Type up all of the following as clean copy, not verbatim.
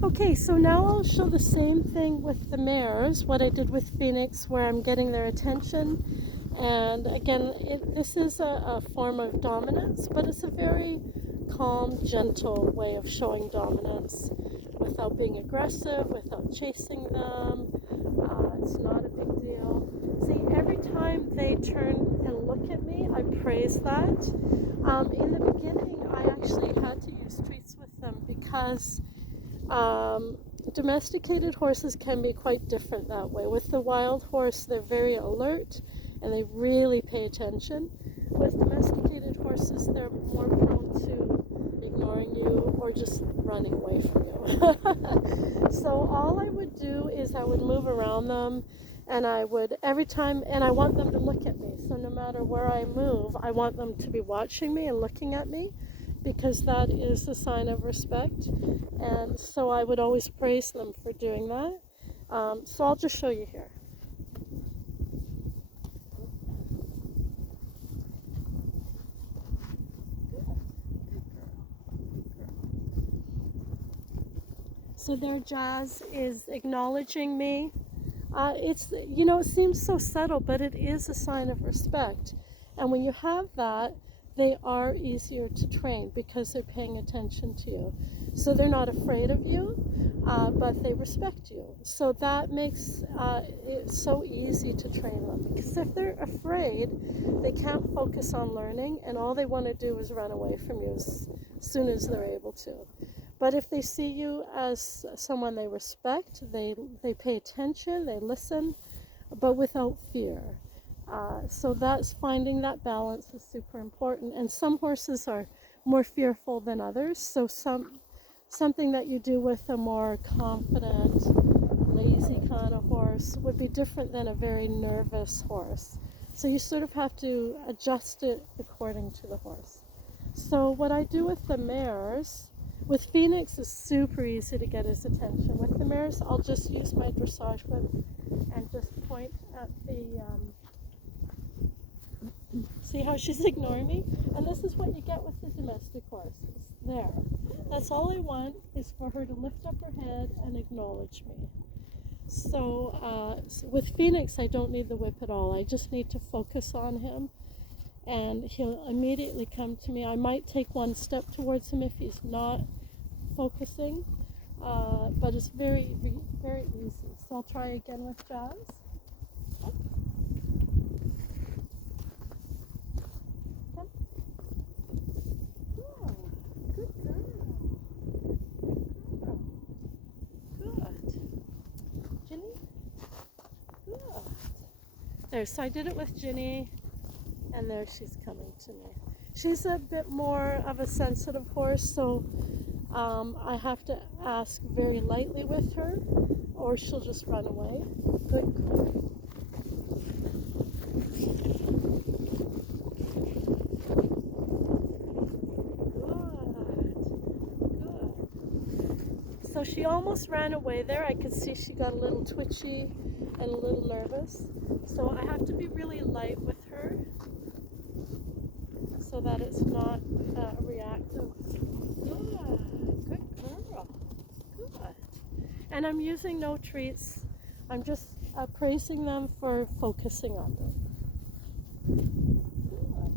Okay, so now I'll show the same thing with the mares, what I did with Phoenix, where I'm getting their attention. And again, this is a form of dominance, but it's a very calm, gentle way of showing dominance without being aggressive, without chasing them. It's not a big deal. See, every time they turn and look at me, I praise that. In the beginning, I actually had to use treats with them because domesticated horses can be quite different that way. With the wild horse, they're very alert and they really pay attention. With domesticated horses, they're more prone to ignoring you or just running away from you. So all I would do is I would move around them, and I would every time, and I want them to look at me. So no matter where I move, I want them to be watching me and looking at me, because that is a sign of respect. And so I would always praise them for doing that. So I'll just show you here. So there Jazz is acknowledging me. It seems so subtle, but it is a sign of respect. And when you have that, they are easier to train because they're paying attention to you. So they're not afraid of you, but they respect you. So that makes it so easy to train them. Because if they're afraid, they can't focus on learning, and all they want to do is run away from you as soon as they're able to. But if they see you as someone they respect, they pay attention, they listen, but without fear. So that's finding that balance is super important. And some horses are more fearful than others. So something that you do with a more confident, lazy kind of horse would be different than a very nervous horse. So you sort of have to adjust it according to the horse. So what I do with the mares, with Phoenix, is super easy to get his attention. With the mares, I'll just use my dressage whip and just point at the, see how she's ignoring me? And this is what you get with the domestic horses. There. That's all I want, is for her to lift up her head and acknowledge me. So with Phoenix, I don't need the whip at all. I just need to focus on him, and he'll immediately come to me. I might take one step towards him if he's not focusing, but it's very, very easy. So I'll try again with Jazz. Good girl. Good. Ginny? Good. There, so I did it with Ginny, and there she's coming to me. She's a bit more of a sensitive horse, so I have to ask very lightly with her, or she'll just run away. Good girl. Good. So she almost ran away there. I could see she got a little twitchy and a little nervous. So I have to be really light with her so that it's not reactive. Good girl. Good. And I'm using no treats. I'm just praising them for focusing on them. Good.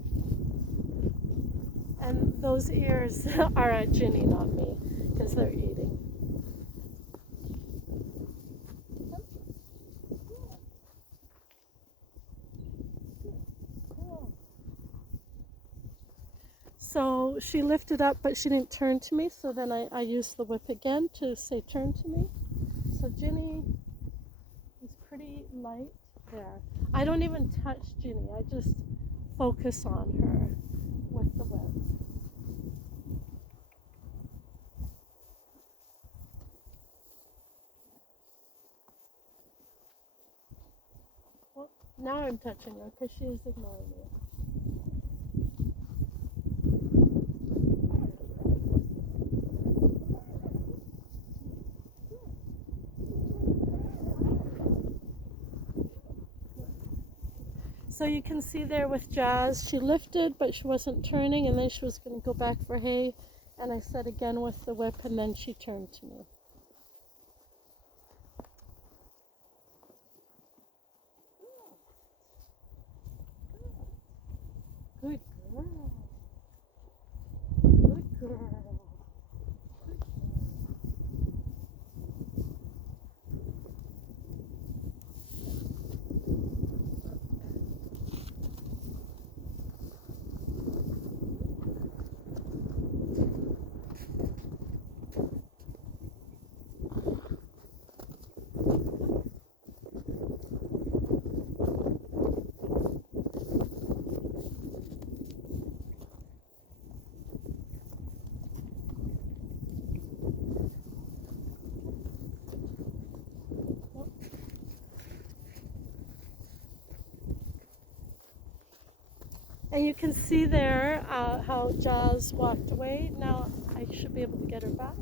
And those ears are at Ginny, not me, because they're eating. So she lifted up, but she didn't turn to me, so then I used the whip again to say turn to me. So Ginny is pretty light there. I don't even touch Ginny, I just focus on her with the whip. Well, now I'm touching her because she is ignoring me. So you can see there with Jazz, she lifted, but she wasn't turning, and then she was going to go back for hay, and I said again with the whip, and then she turned to me. And you can see there how Jazz walked away. Now I should be able to get her back.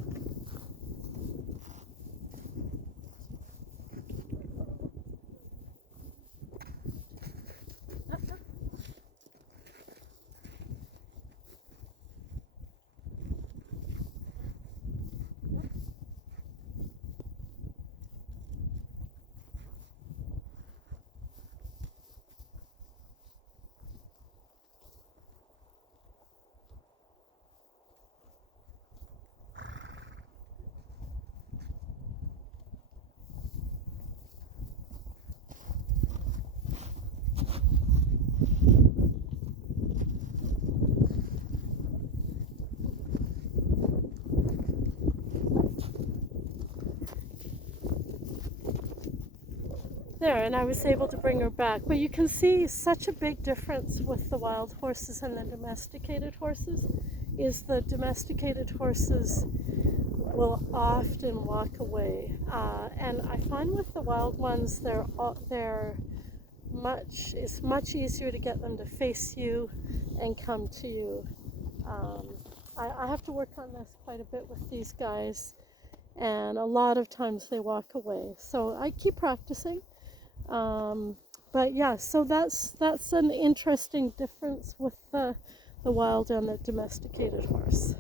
There, and I was able to bring her back. But you can see such a big difference with the wild horses and the domesticated horses is the domesticated horses will often walk away. And I find with the wild ones, it's much easier to get them to face you and come to you. I have to work on this quite a bit with these guys, and a lot of times they walk away. So I keep practicing. But yeah, so that's an interesting difference with the wild and the domesticated horse.